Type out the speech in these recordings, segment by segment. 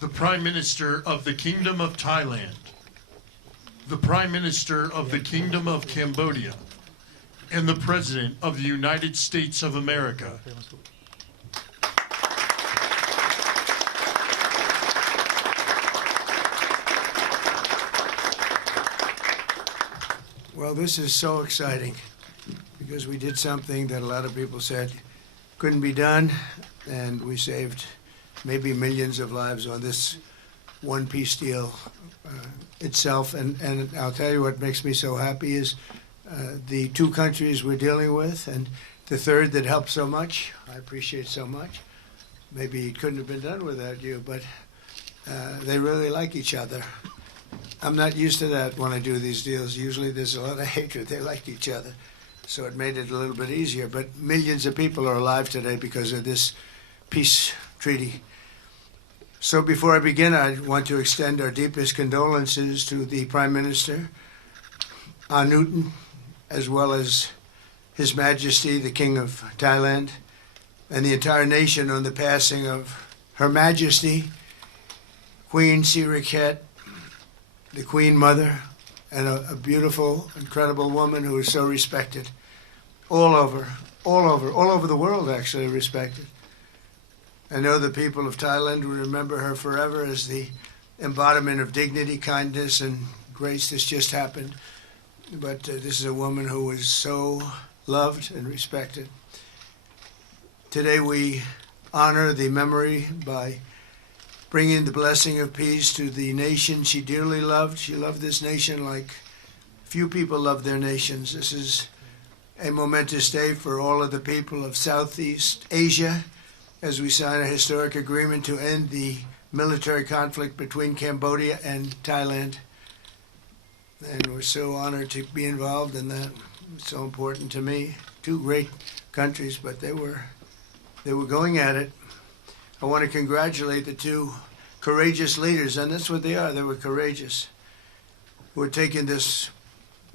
the Prime Minister of the Kingdom of Thailand, the Prime Minister of the Kingdom of Cambodia, and the President of the United States of America. Well, this is so exciting because we did something that a lot of people said couldn't be done, and we saved maybe millions of lives on this one peace deal itself. And I'll tell you what makes me so happy is the two countries we're dealing with, and the third that helped so much. I appreciate so much. Maybe it couldn't have been done without you, but they really like each other. I'm not used to that when I do these deals. Usually there's a lot of hatred. They like each other. So it made it a little bit easier. But millions of people are alive today because of this peace treaty. So before I begin, I want to extend our deepest condolences to the Prime Minister, Anutin, as well as His Majesty, the King of Thailand, and the entire nation on the passing of Her Majesty, Queen Sirikhet, the Queen Mother, and a beautiful, incredible woman who is so respected all over the world, actually respected. I know the people of Thailand will remember her forever as the embodiment of dignity, kindness, and grace. This just happened. But this is a woman who was so loved and respected. Today we honor the memory by bringing the blessing of peace to the nation she dearly loved. She loved this nation like few people love their nations. This is a momentous day for all of the people of Southeast Asia as we sign a historic agreement to end the military conflict between Cambodia and Thailand. And we're so honored to be involved in that. It's so important to me. Two great countries, but they were going at it. I want to congratulate the two courageous leaders, and that's what they are. They were courageous, who are taking this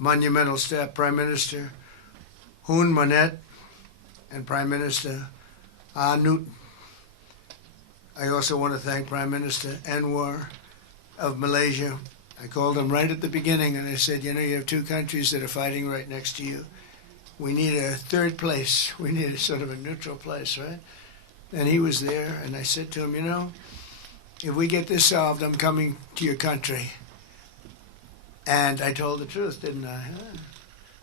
monumental step. Prime Minister Manet and Prime Minister Anutin. I also want to thank Prime Minister Anwar of Malaysia. I called him right at the beginning and I said, you have two countries that are fighting right next to you. We need a third place. We need a sort of a neutral place, right? And he was there, and I said to him, if we get this solved, I'm coming to your country. And I told the truth, didn't I?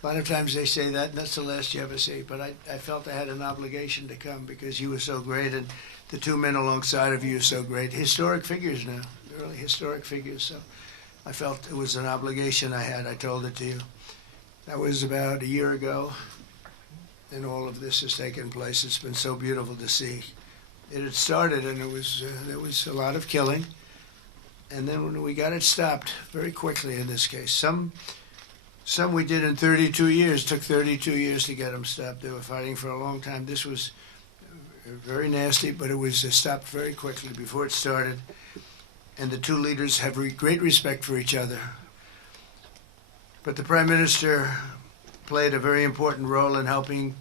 A lot of times they say that, and that's the last you ever see. But I felt I had an obligation to come because you were so great, and the two men alongside of you are so great. Historic figures now, really historic figures. So I felt it was an obligation I had. I told it to you. That was about a year ago. And all of this has taken place. It's been so beautiful to see. It had started, and there was a lot of killing, and then when we got it stopped very quickly in this case. Some we did in 32 years. Took 32 years to get them stopped. They were fighting for a long time. This was very nasty, but it was stopped very quickly before it started. And the two leaders have great respect for each other. But the Prime Minister played a very important role in helping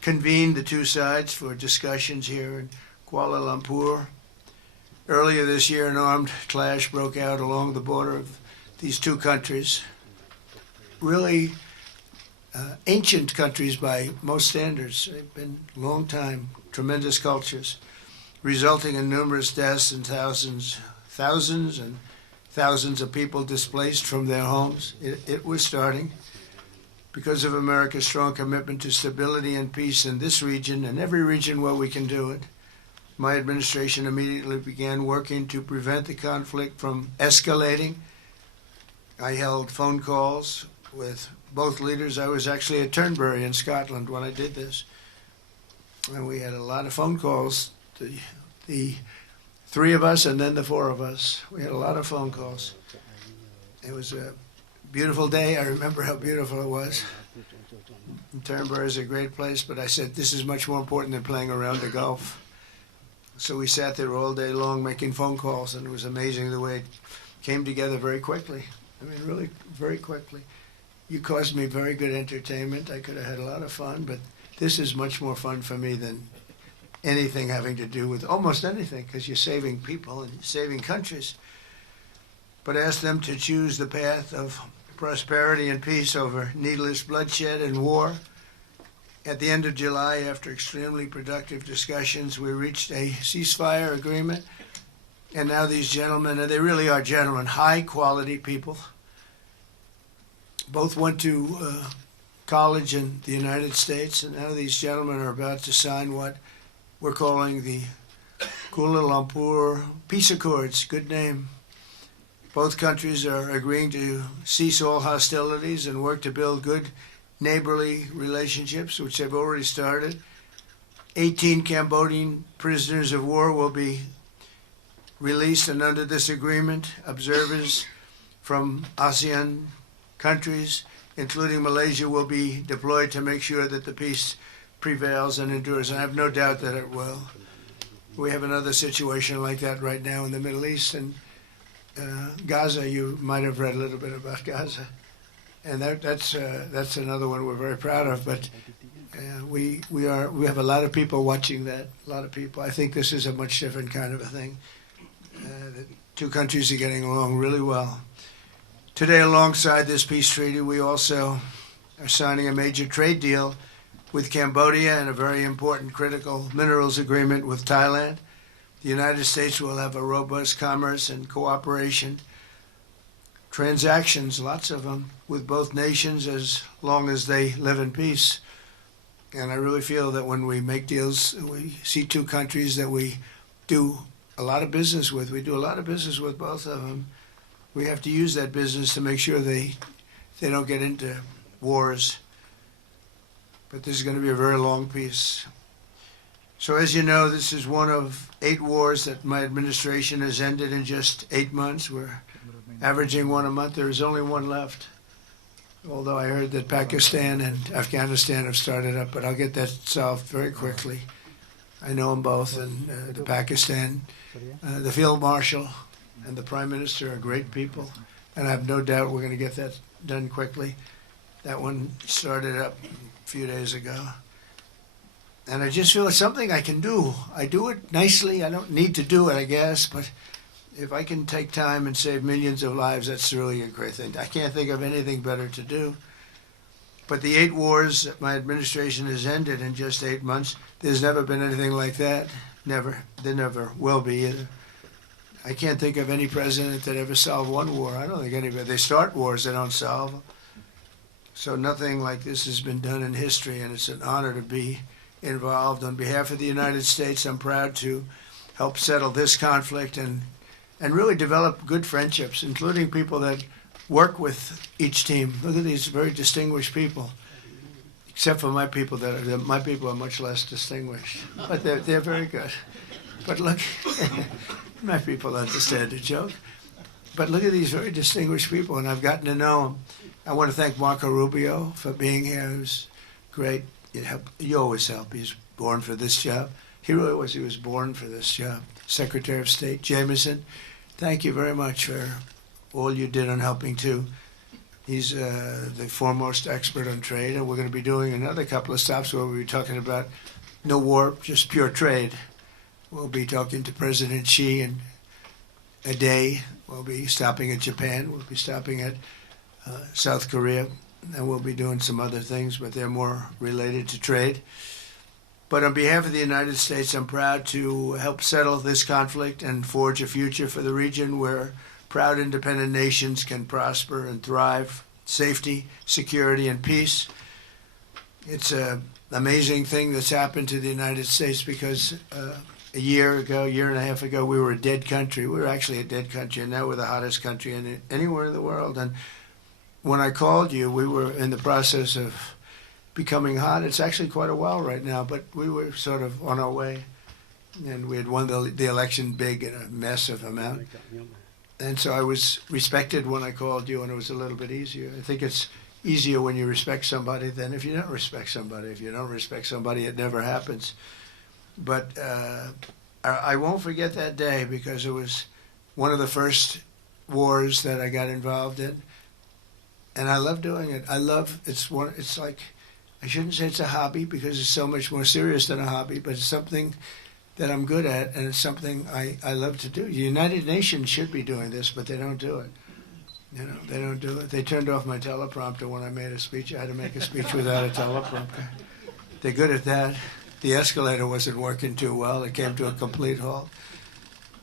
convene the two sides for discussions here in Kuala Lumpur. Earlier this year, an armed clash broke out along the border of these two countries. Really ancient countries by most standards. They've been long time, tremendous cultures, resulting in numerous deaths and thousands and thousands of people displaced from their homes. It was starting. Because of America's strong commitment to stability and peace in this region and every region where we can do it, my administration immediately began working to prevent the conflict from escalating. I held phone calls with both leaders. I was actually at Turnberry in Scotland when I did this. And we had a lot of phone calls, the three of us and then the four of us. We had a lot of phone calls. It was a beautiful day. I remember how beautiful it was. Turnberry is a great place, but I said, this is much more important than playing around the Gulf. So we sat there all day long making phone calls, and it was amazing the way it came together very quickly. I mean, really very quickly. You caused me very good entertainment. I could have had a lot of fun, but this is much more fun for me than anything having to do with almost anything, because you're saving people and saving countries. But ask them to choose the path of prosperity and peace over needless bloodshed and war. At the end of July, after extremely productive discussions, we reached a ceasefire agreement. And now these gentlemen, and they really are gentlemen, high-quality people, both went to college in the United States, and now these gentlemen are about to sign what we're calling the Kuala Lumpur Peace Accords. Good name. Both countries are agreeing to cease all hostilities and work to build good neighborly relationships, which have already started. 18 Cambodian prisoners of war will be released, and under this agreement, observers from ASEAN countries, including Malaysia, will be deployed to make sure that the peace prevails and endures. And I have no doubt that it will. We have another situation like that right now in the Middle East, and Gaza. You might have read a little bit about Gaza, and that's another one we're very proud of. But we have a lot of people watching that. A lot of people. I think this is a much different kind of a thing. The two countries are getting along really well. Today, alongside this peace treaty, we also are signing a major trade deal with Cambodia and a very important critical minerals agreement with Thailand. The United States will have a robust commerce and cooperation transactions, lots of them, with both nations as long as they live in peace. And I really feel that when we make deals, we see two countries that we do a lot of business with. We do a lot of business with both of them. We have to use that business to make sure they don't get into wars. But this is going to be a very long peace. So as you know, this is one of 8 wars that my administration has ended in just 8 months. We're averaging one a month. There is only one left. Although I heard that Pakistan and Afghanistan have started up, but I'll get that solved very quickly. I know them both, and the Pakistan, the Field Marshal and the Prime Minister are great people, and I have no doubt we're going to get that done quickly. That one started up a few days ago. And I just feel it's something I can do. I do it nicely. I don't need to do it, I guess, but if I can take time and save millions of lives, that's really a great thing. I can't think of anything better to do. But the 8 wars that my administration has ended in just 8 months, there's never been anything like that. Never. There never will be either. I can't think of any president that ever solved one war. I don't think anybody. They start wars, they don't solve them. So nothing like this has been done in history, and it's an honor to be involved. On behalf of the United States, I'm proud to help settle this conflict and really develop good friendships, including people that work with each team. Look at these very distinguished people, except for my people. My people are much less distinguished, but they're very good. But look, my people understand the joke. But look at these very distinguished people, and I've gotten to know them. I want to thank Marco Rubio for being here. He was great. You always help. He's born for this job. He really was. He was born for this job. Secretary of State Jameson, thank you very much for all you did on helping too. He's the foremost expert on trade, and we're going to be doing another couple of stops where we'll be talking about no war, just pure trade. We'll be talking to President Xi in a day. We'll be stopping at Japan. We'll be stopping at South Korea, and we'll be doing some other things, but they're more related to trade. But on behalf of the United States, I'm proud to help settle this conflict and forge a future for the region where proud independent nations can prosper and thrive, safety, security, and peace. It's an amazing thing that's happened to the United States because a year and a half ago, we were a dead country. We were actually a dead country, and now we're the hottest country anywhere in the world. And when I called you, we were in the process of becoming hot. It's actually quite a while right now, but we were sort of on our way, and we had won the election big in a massive amount. And so I was respected when I called you, and it was a little bit easier. I think it's easier when you respect somebody than if you don't respect somebody. If you don't respect somebody, it never happens. But I won't forget that day because it was one of the first wars that I got involved in, and I love doing it. It's like I shouldn't say it's a hobby because it's so much more serious than a hobby, but it's something that I'm good at, and it's something I love to do. The United Nations should be doing this, but they don't do it. You know, they don't do it. They turned off my teleprompter when I made a speech. I had to make a speech without a teleprompter. They're good at that. The escalator wasn't working too well. It came to a complete halt.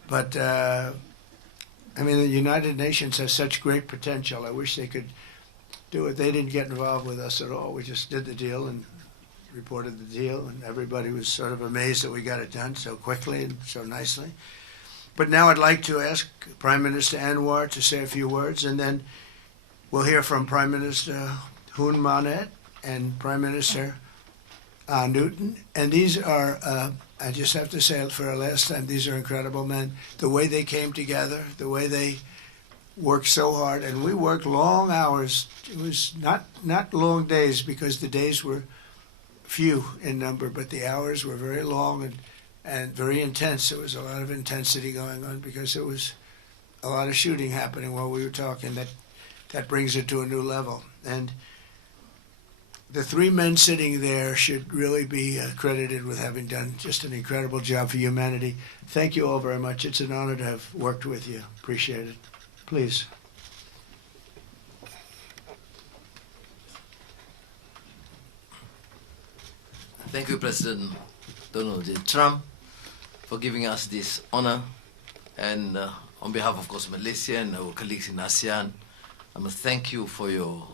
But, I mean, the United Nations has such great potential. I wish they could do it. They didn't get involved with us at all. We just did the deal and reported the deal, and everybody was sort of amazed that we got it done so quickly and so nicely. But now I'd like to ask Prime Minister Anwar to say a few words, and then we'll hear from Prime Minister Manet and Prime Minister Anutin. And these are, I just have to say it for a last time, these are incredible men. The way they came together, the way they worked so hard, and we worked long hours. It was not long days because the days were few in number, but the hours were very long and very intense. There was a lot of intensity going on because there was a lot of shooting happening while we were talking. That brings it to a new level. And the three men sitting there should really be credited with having done just an incredible job for humanity. Thank you all very much. It's an honor to have worked with you. Appreciate it. Please. Thank you, President Donald J. Trump, for giving us this honor. And on behalf, of course, Malaysia and our colleagues in ASEAN, I must thank you for your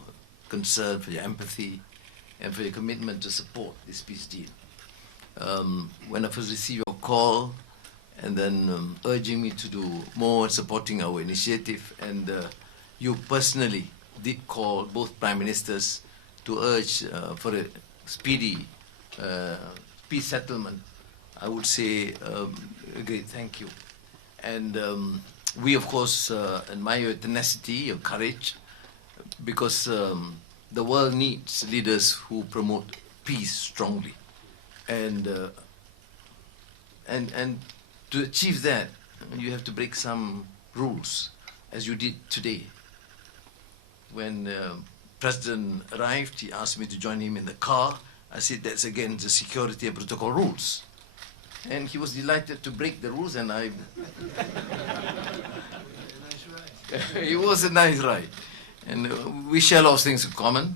concern, for your empathy, and for your commitment to support this peace deal. When I first received your call, and then urging me to do more in supporting our initiative, and you personally did call both Prime Ministers to urge for a speedy peace settlement, I would say a great thank you. And we, of course, admire your tenacity, your courage, because the world needs leaders who promote peace strongly. And to achieve that, you have to break some rules, as you did today. When President arrived, he asked me to join him in the car. I said that's against the security and protocol rules. And he was delighted to break the rules, and it was a nice ride. And we share a lot of things in common.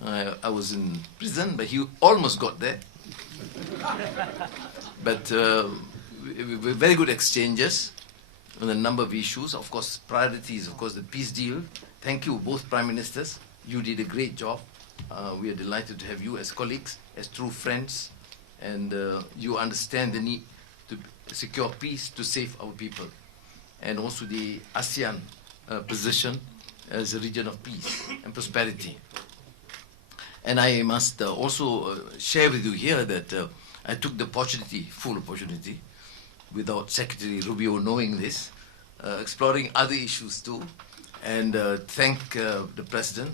I was in prison, but he almost got there. But very good exchanges on a number of issues. Of course, priorities, of course, the peace deal. Thank you, both Prime Ministers. You did a great job. We are delighted to have you as colleagues, as true friends, and you understand the need to secure peace to save our people, and also the ASEAN position as a region of peace and prosperity. And I must also share with you here that I took the opportunity, full opportunity, without Secretary Rubio knowing this, exploring other issues too, and thank the President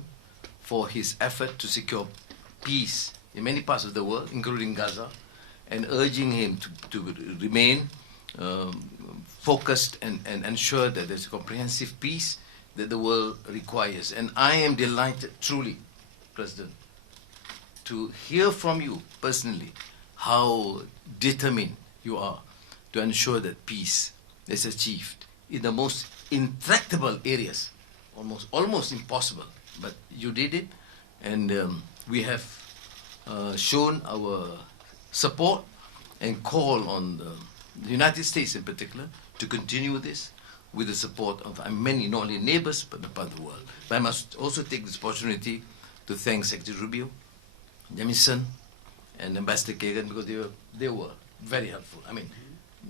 for his effort to secure peace in many parts of the world, including Gaza, and urging him to remain focused and ensure that there's a comprehensive peace that the world requires. And I am delighted, truly, President, to hear from you personally how determined you are to ensure that peace is achieved in the most intractable areas, almost impossible. But you did it, and we have shown our support and call on the United States in particular to continue this with the support of many, not only neighbors, but the part of the world. But I must also take this opportunity to thank Secretary Rubio, Jamison, and Ambassador Kagan, because they were very helpful. I mean,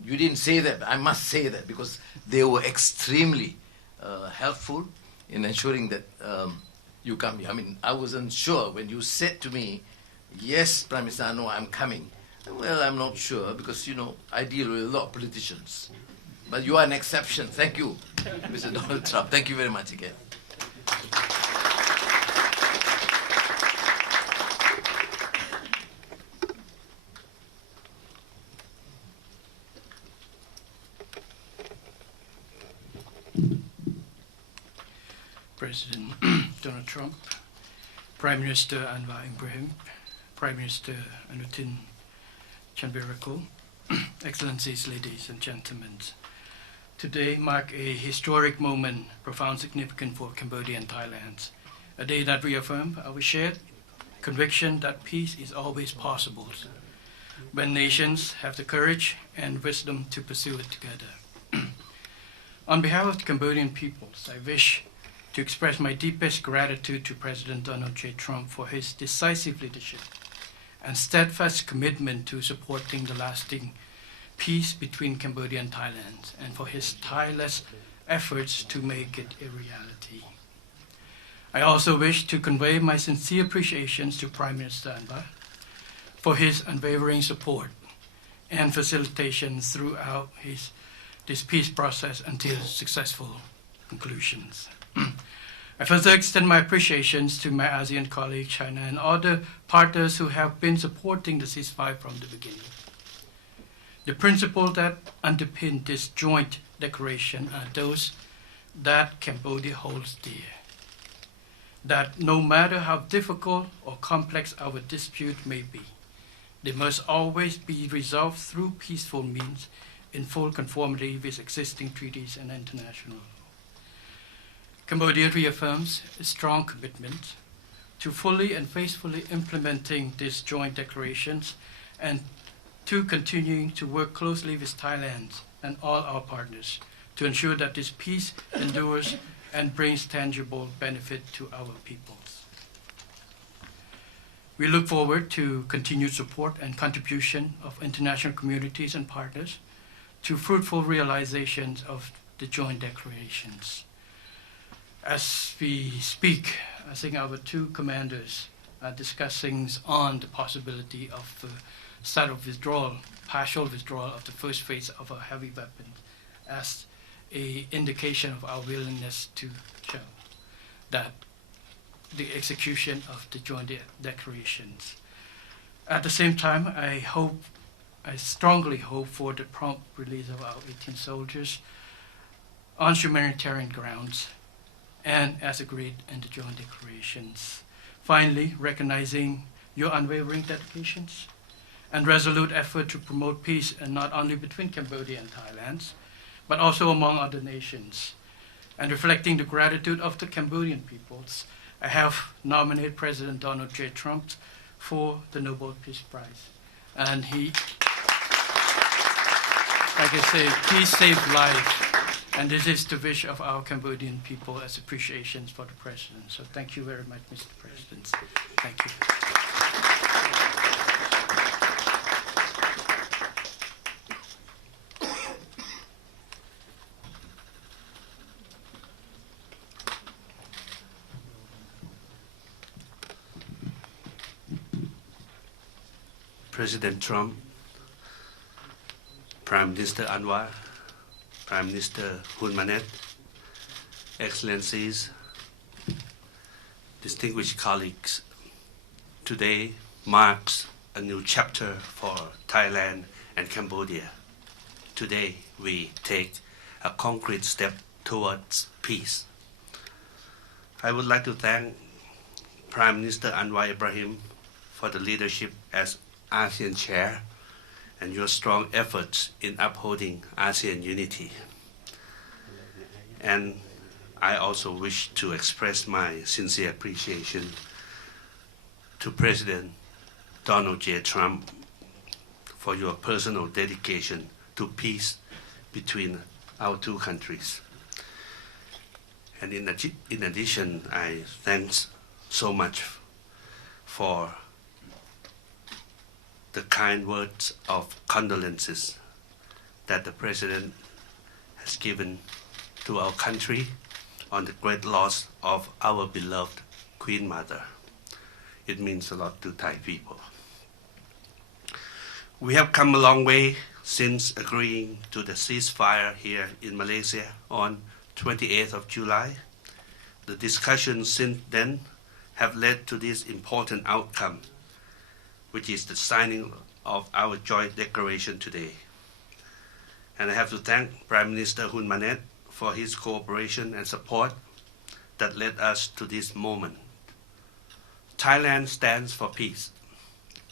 you didn't say that, but I must say that, because they were extremely helpful in ensuring that you come here. I mean, I wasn't sure when you said to me, yes, Prime Minister Anwar, I'm coming. Well, I'm not sure, because, you know, I deal with a lot of politicians. But you are an exception. Thank you, Mr. Donald Trump. Thank you very much again. President Donald Trump, Prime Minister Anwar Ibrahim, Prime Minister Anutin, Chanvirakul, Excellencies, ladies and gentlemen. Today marks a historic moment, profound significance for Cambodia and Thailand. A day that reaffirms our shared conviction that peace is always possible when nations have the courage and wisdom to pursue it together. On behalf of the Cambodian peoples, I wish to express my deepest gratitude to President Donald J. Trump for his decisive leadership and steadfast commitment to supporting the lasting peace between Cambodia and Thailand, and for his tireless efforts to make it a reality. I also wish to convey my sincere appreciations to Prime Minister Anwar for his unwavering support and facilitation throughout this peace process until successful conclusions. I further extend my appreciations to my ASEAN colleagues, China, and other partners who have been supporting the ceasefire from the beginning. The principles that underpin this joint declaration are those that Cambodia holds dear. That no matter how difficult or complex our dispute may be, they must always be resolved through peaceful means in full conformity with existing treaties and international law. Cambodia reaffirms a strong commitment to fully and faithfully implementing these joint declarations and to continuing to work closely with Thailand and all our partners to ensure that this peace endures and brings tangible benefit to our peoples. We look forward to continued support and contribution of international communities and partners to fruitful realizations of the joint declarations. As we speak, I think our two commanders are discussing on the possibility of start of withdrawal, partial withdrawal of the first phase of our heavy weapons as an indication of our willingness to show that the execution of the joint declarations. At the same time, I strongly hope for the prompt release of our 18 soldiers on humanitarian grounds and as agreed in the joint declarations. Finally, recognizing your unwavering dedications and resolute effort to promote peace, and not only between Cambodia and Thailand, but also among other nations. And reflecting the gratitude of the Cambodian peoples, I have nominated President Donald J. Trump for the Nobel Peace Prize. And he, like I say, peace saves life. And this is the wish of our Cambodian people as appreciations for the President. So thank you very much, Mr. President. Thank you. President Trump, Prime Minister Anwar, Prime Minister Manet, Excellencies, distinguished colleagues, today marks a new chapter for Thailand and Cambodia. Today we take a concrete step towards peace. I would like to thank Prime Minister Anwar Ibrahim for the leadership as ASEAN Chair and your strong efforts in upholding ASEAN unity. And I also wish to express my sincere appreciation to President Donald J. Trump for your personal dedication to peace between our two countries. And in addition, I thanks so much for the kind words of condolences that the President has given to our country on the great loss of our beloved Queen Mother. It means a lot to Thai people. We have come a long way since agreeing to the ceasefire here in Malaysia on 28th of July. The discussions since then have led to this important outcome, which is the signing of our joint declaration today. And I have to thank Prime Minister Manet for his cooperation and support that led us to this moment. Thailand stands for peace,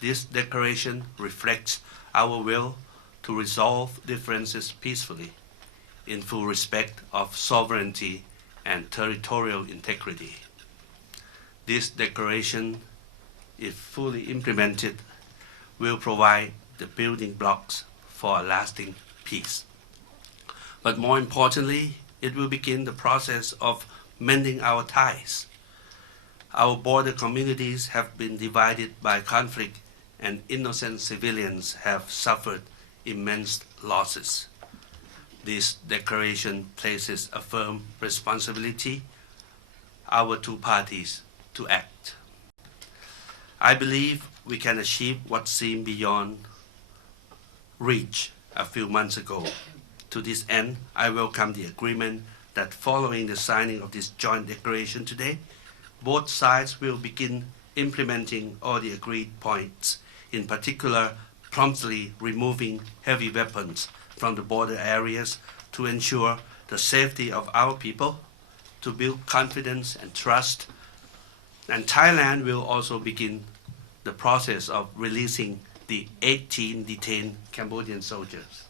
This declaration reflects our will to resolve differences peacefully, in full respect of sovereignty and territorial integrity. This declaration, if fully implemented, will provide the building blocks for a lasting peace. But more importantly, it will begin the process of mending our ties. Our border communities have been divided by conflict, and innocent civilians have suffered immense losses. This declaration places a firm responsibility on our two parties to act. I believe we can achieve what seemed beyond reach a few months ago. To this end, I welcome the agreement that following the signing of this joint declaration today, both sides will begin implementing all the agreed points, in particular promptly removing heavy weapons from the border areas to ensure the safety of our people, to build confidence and trust. And Thailand will also begin the process of releasing the 18 detained Cambodian soldiers.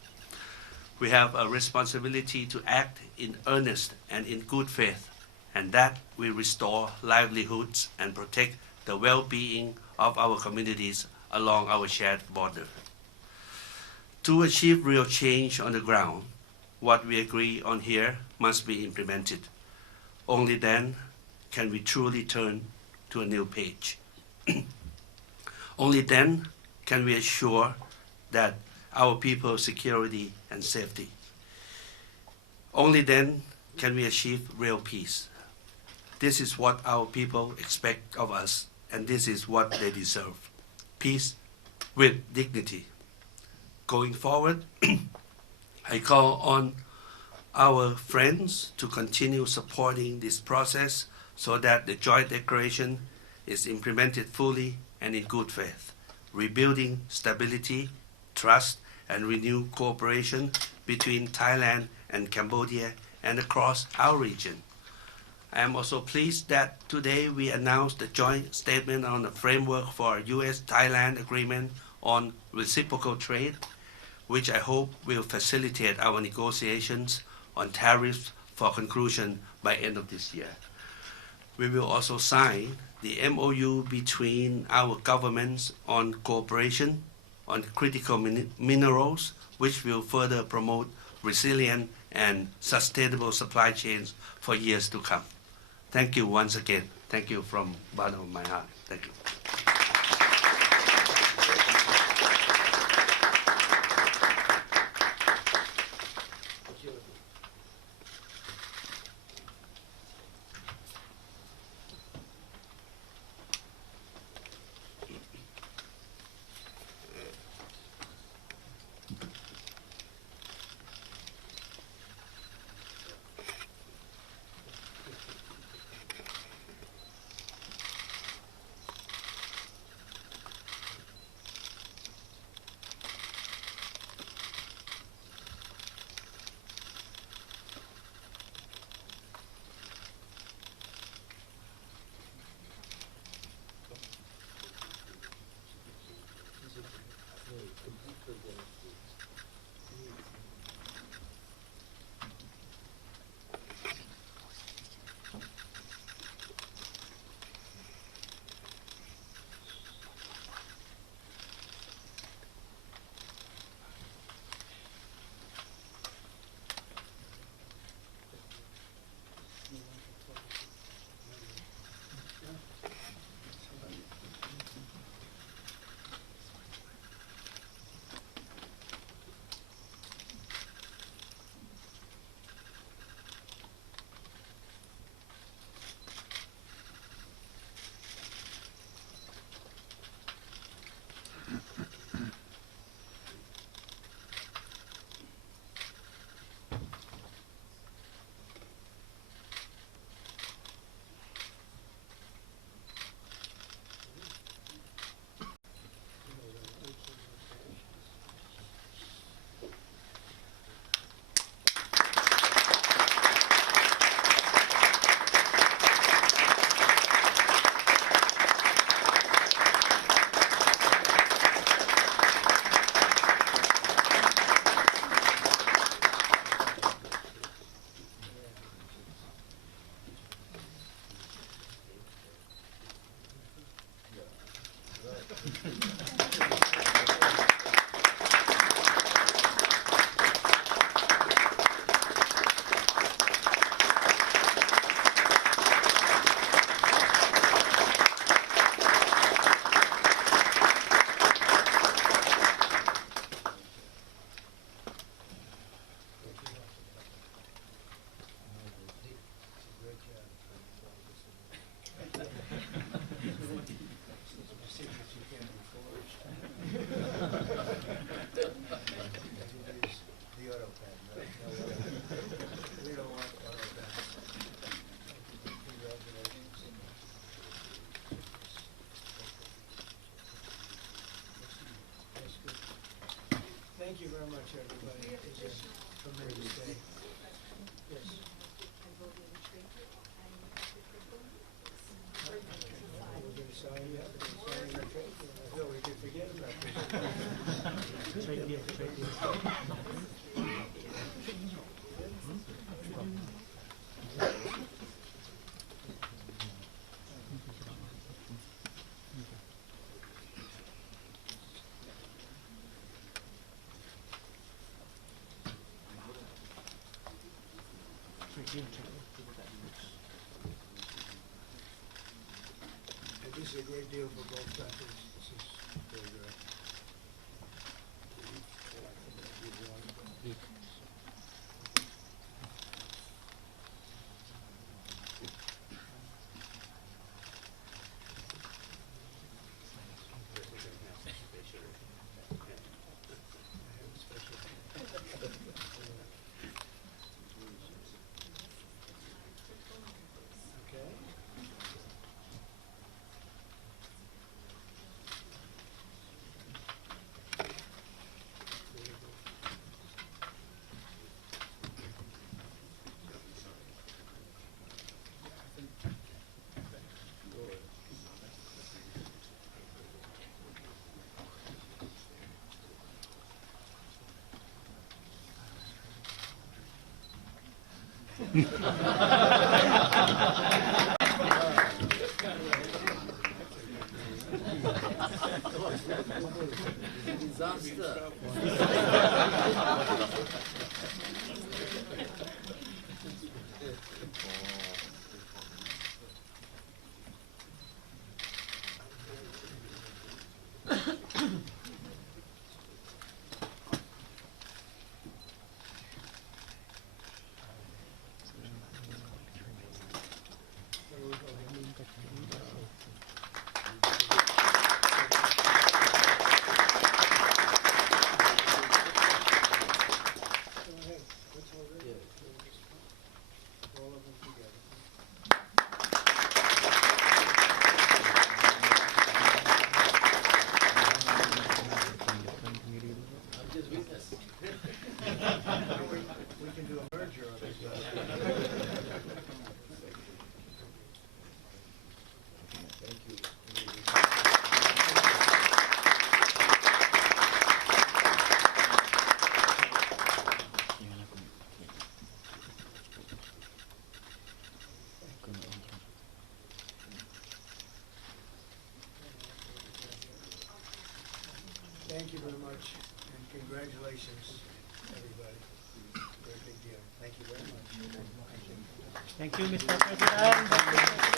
We have a responsibility to act in earnest and in good faith, and that we restore livelihoods and protect the well-being of our communities along our shared border. To achieve real change on the ground, what we agree on here must be implemented. Only then can we truly turn to a new page. Only then can we assure that our people's security and safety. Only then can we achieve real peace. This is what our people expect of us, and this is what they deserve. Peace with dignity. Going forward, I call on our friends to continue supporting this process so that the joint declaration is implemented fully and in good faith, rebuilding stability, trust, and renewed cooperation between Thailand and Cambodia and across our region. I am also pleased that today we announced the joint statement on the framework for a U.S.-Thailand agreement on reciprocal trade, which I hope will facilitate our negotiations on tariffs for conclusion by end of this year. We will also sign the MOU between our governments on cooperation on critical minerals, which will further promote resilient and sustainable supply chains for years to come. Thank you once again. Thank you from the bottom of my heart. Thank you. And this is a great deal for both countries. This is very good. Thank you very much, and congratulations, everybody. Very big deal. Thank you very much. Thank you, Mr. President.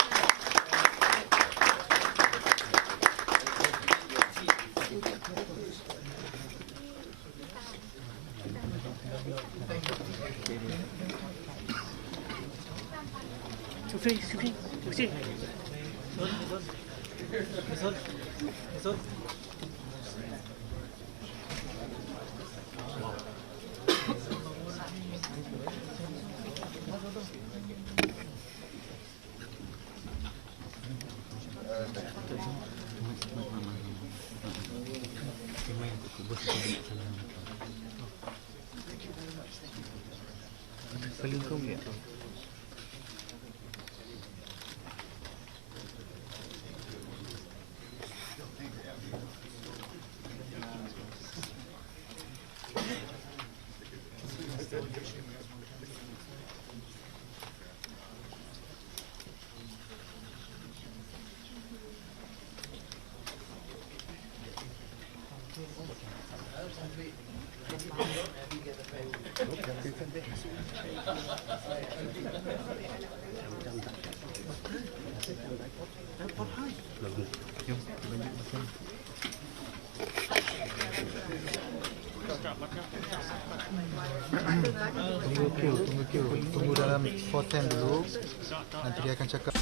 Tunggu dalam 4 time dulu. Nanti dia akan cakap.